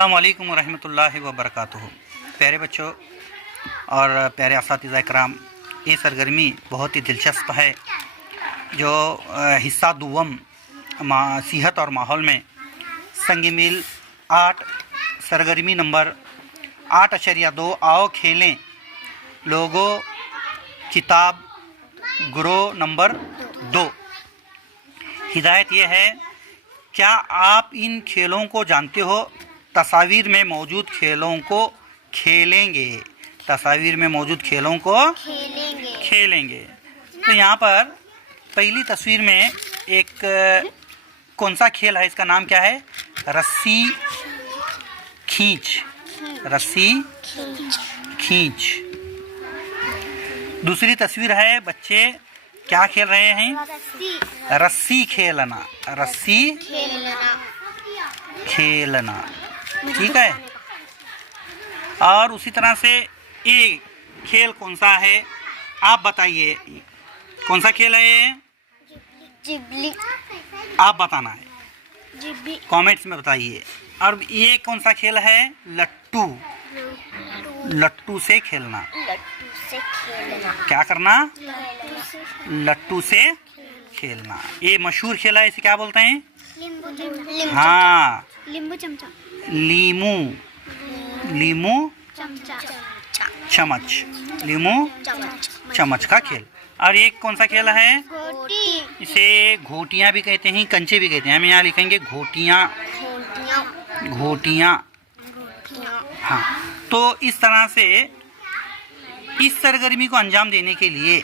अस्सलामु अलैकुम रहमतुल्लाहि व बरकातुहू। प्यारे बच्चों और प्यारे असातिज़ा इकराम, ये सरगर्मी बहुत ही दिलचस्प है जो हिस्सा दुवम सेहत और माहौल में संग मील 8 सरगर्मी नंबर 8.2 आओ खेलें लोगो किताब ग्रो नंबर 2। हिदायत ये है, क्या आप इन खेलों को जानते हो? तस्वीर में मौजूद खेलों को खेलेंगे। तस्वीर में मौजूद खेलों को खेलेंगे। तो यहाँ पर पहली तस्वीर में एक कौन सा खेल है, इसका नाम क्या है? रस्सी खींच। रस्सी खींच। दूसरी तस्वीर है, बच्चे क्या खेल रहे हैं? रस्सी खेलना। रस्सी खेलना। ठीक है। और उसी तरह से ये खेल कौन सा है, आप बताइए कौन सा खेल है ये? जिबली। आप बताना है, कमेंट्स में बताइए। और ये कौन सा खेल है? लट्टू। लट्टू से खेलना। क्या करना? लट्टू से खेलना। ये मशहूर खेल है, इसे क्या बोलते हैं? हाँ, लींबू चमचा। लीमू। लीमू चम्मच। लीमू चम्मच का खेल। और एक कौन सा खेल है? इसे घोटियाँ भी कहते हैं, कंचे भी कहते हैं। हम यहाँ लिखेंगे घोटियाँ। घोटियाँ। हाँ, तो इस तरह से इस सरगर्मी को अंजाम देने के लिए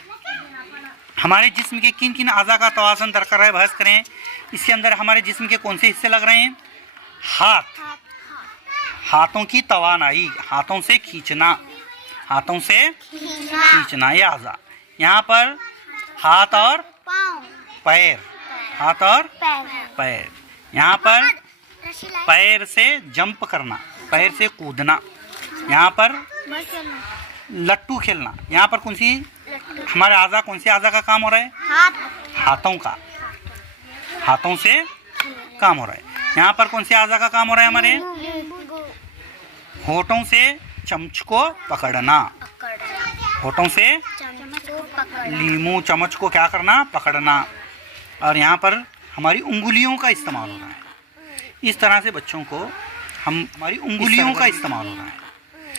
हमारे जिस्म के किन किन अज़ा का तवाज़ुन दरकार है, बहस करें। इसके अंदर हमारे जिस्म के कौन से हिस्से लग रहे हैं? हाथ। हाथों की तवानाई, हाथों से खींचना। हाथों से खींचना, ये अज़ा। यहाँ पर हाथ और पैर। हाथ और पैर। यहाँ पर पैर से जंप करना, पैर से कूदना। यहाँ पर लट्टू खेलना। यहाँ पर कौन सी हमारे आज़ा, कौन से आज़ा का काम हो रहा है? हाथों का। हाथों से काम हो रहा है। यहाँ पर कौन से आज़ा का काम हो रहा है? हमारे होठों से चम्मच को पकड़ना। होठों से लीमू चम्मच को क्या करना? पकड़ना। और यहाँ पर हमारी उंगलियों का इस्तेमाल हो रहा है। इस तरह से बच्चों को हमारी उंगलियों का इस्तेमाल हो रहा है।